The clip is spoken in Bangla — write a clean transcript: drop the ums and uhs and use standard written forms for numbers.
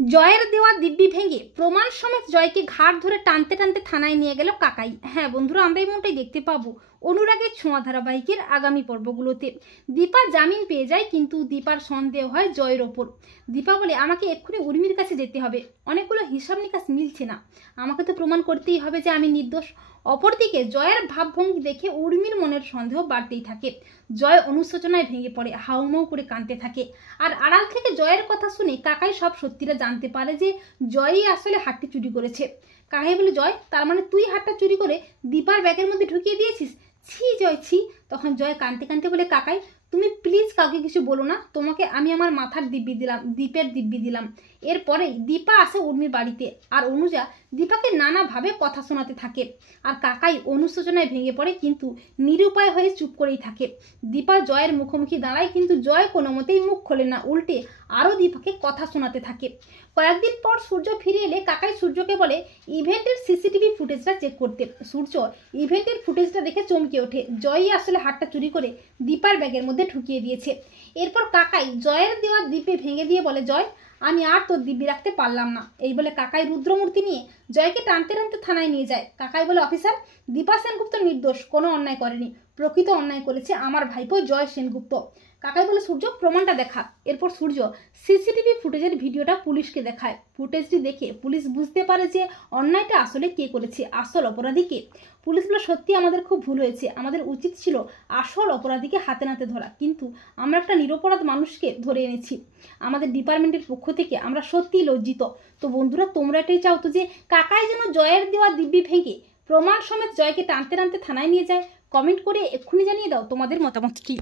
জয়ের দেওয়া দিব্যি ভেঙে প্রমাণ সমেত জয়কে ঘাড় ধরে টানতে টানতে থানায় নিয়ে গেল কাকাই। হ্যাঁ বন্ধুরা, আমরা এমনটাই দেখতে পাবো অনুরাগের ছোঁয়া ধারাবাহিকের আগামী পর্বগুলোতে। দীপা জামিন পেয়ে যায়, কিন্তু দীপার সন্দেহ হয় জয়ের ওপর। দীপা বলে, আমাকে এক্ষুনি উর্মির কাছে যেতে হবে, অনেকগুলো হিসাব নিকাশ মিলছে না, আমাকে তো প্রমাণ করতেই হবে যে আমি নির্দোষ। অপরদিকে জয়ের ভাবভঙ্গি দেখে উর্মির মনের সন্দেহ বাড়তেই থাকে। জয় অনুশোচনায় ভেঙে পড়ে, হাউমাউ করে কাঁদতে থাকে। আর আড়াল থেকে জয়ের কথা শুনে কাকাই সব সত্যিটা জানতে পারে যে জয়ই আসলে হারটি চুরি করেছে। কাকাই বলে, জয়, তার মানে তুই হারটা চুরি করে দীপার ব্যাগের মধ্যে ঢুকিয়ে দিয়েছিস? ছি জয়, ছি। তখন জয় কাঁদতে কাঁদতে বলে, কাকাই তুমি প্লিজ কাউকে কিছু বলো না, তোমাকে আমি আমার মাথার দিব্যি দিলাম, দীপের দিব্যি দিলাম। এরপরেই দীপা আসে উর্মির বাড়িতে, আর অনুজা দীপাকে নানাভাবে কথা শোনাতে থাকে। আর কাকাই অনুশোচনায় ভেঙে পড়ে, কিন্তু নিরুপায় হয়ে চুপ করেই থাকে। দীপা জয়ের মুখোমুখি দাঁড়ায়, কিন্তু জয় কোনো মতেই মুখ খোলে না, উল্টে আরও দীপাকে কথা শোনাতে থাকে। কয়েকদিন পর সূর্য ফিরে এলে কাকাই সূর্যকে বলে ইভেন্টের সিসিটিভি ফুটেজটা চেক করতে। সূর্য ইভেন্টের ফুটেজটা দেখে চমকে ওঠে, জয়ই আসলে হারটা চুরি করে দীপার ব্যাগের মধ্যে ঢুকিয়ে দিয়েছে। এরপর কাকাই জয়ের দেওয়া দিব্যি ভেঙে দিয়ে বলে, জয়, আমি আর তোর দিব্যি রাখতে পারলাম না। এই বলে কাকাই রুদ্রমূর্তি নিয়ে জয়কে টানতে টানতে থানায় নিয়ে যায়। কাকাই বলে, অফিসার, দীপা সেনগুপ্ত নির্দোষ, কোনো অন্যায় করেনি, প্রকৃত অন্যায় করেছে আমার ভাইপো জয় সেনগুপ্ত। কাকাই বলে, সূর্য প্রমাণটা দেখা। এরপর সূর্য সিসিটিভি ফুটেজের ভিডিওটা পুলিশকে দেখায়। ফুটেজটি দেখে পুলিশ বুঝতে পারে যে অন্যায়টা আসলে কে করেছে, আসল অপরাধী কে। পুলিশ বলে, সত্যি আমাদের খুব ভুল হয়েছে, আমাদের উচিত ছিল আসল অপরাধীকে হাতে নাতে ধরা, কিন্তু আমরা একটা নিরপরাধ মানুষকে ধরে এনেছি। আমাদের ডিপার্টমেন্টের পক্ষ থেকে আমরা সত্যিই লজ্জিত। তো বন্ধুরা, তোমরা এটাই চাও তো যে কাকাই যেন জয়ের দেওয়া দিব্যি ভেঙে প্রমাণ সমেত জয়কে টানতে টানতে থানায় নিয়ে যায়? কমেন্ট করে এক্ষুনি জানিয়ে দাও তোমাদের মতামত কি।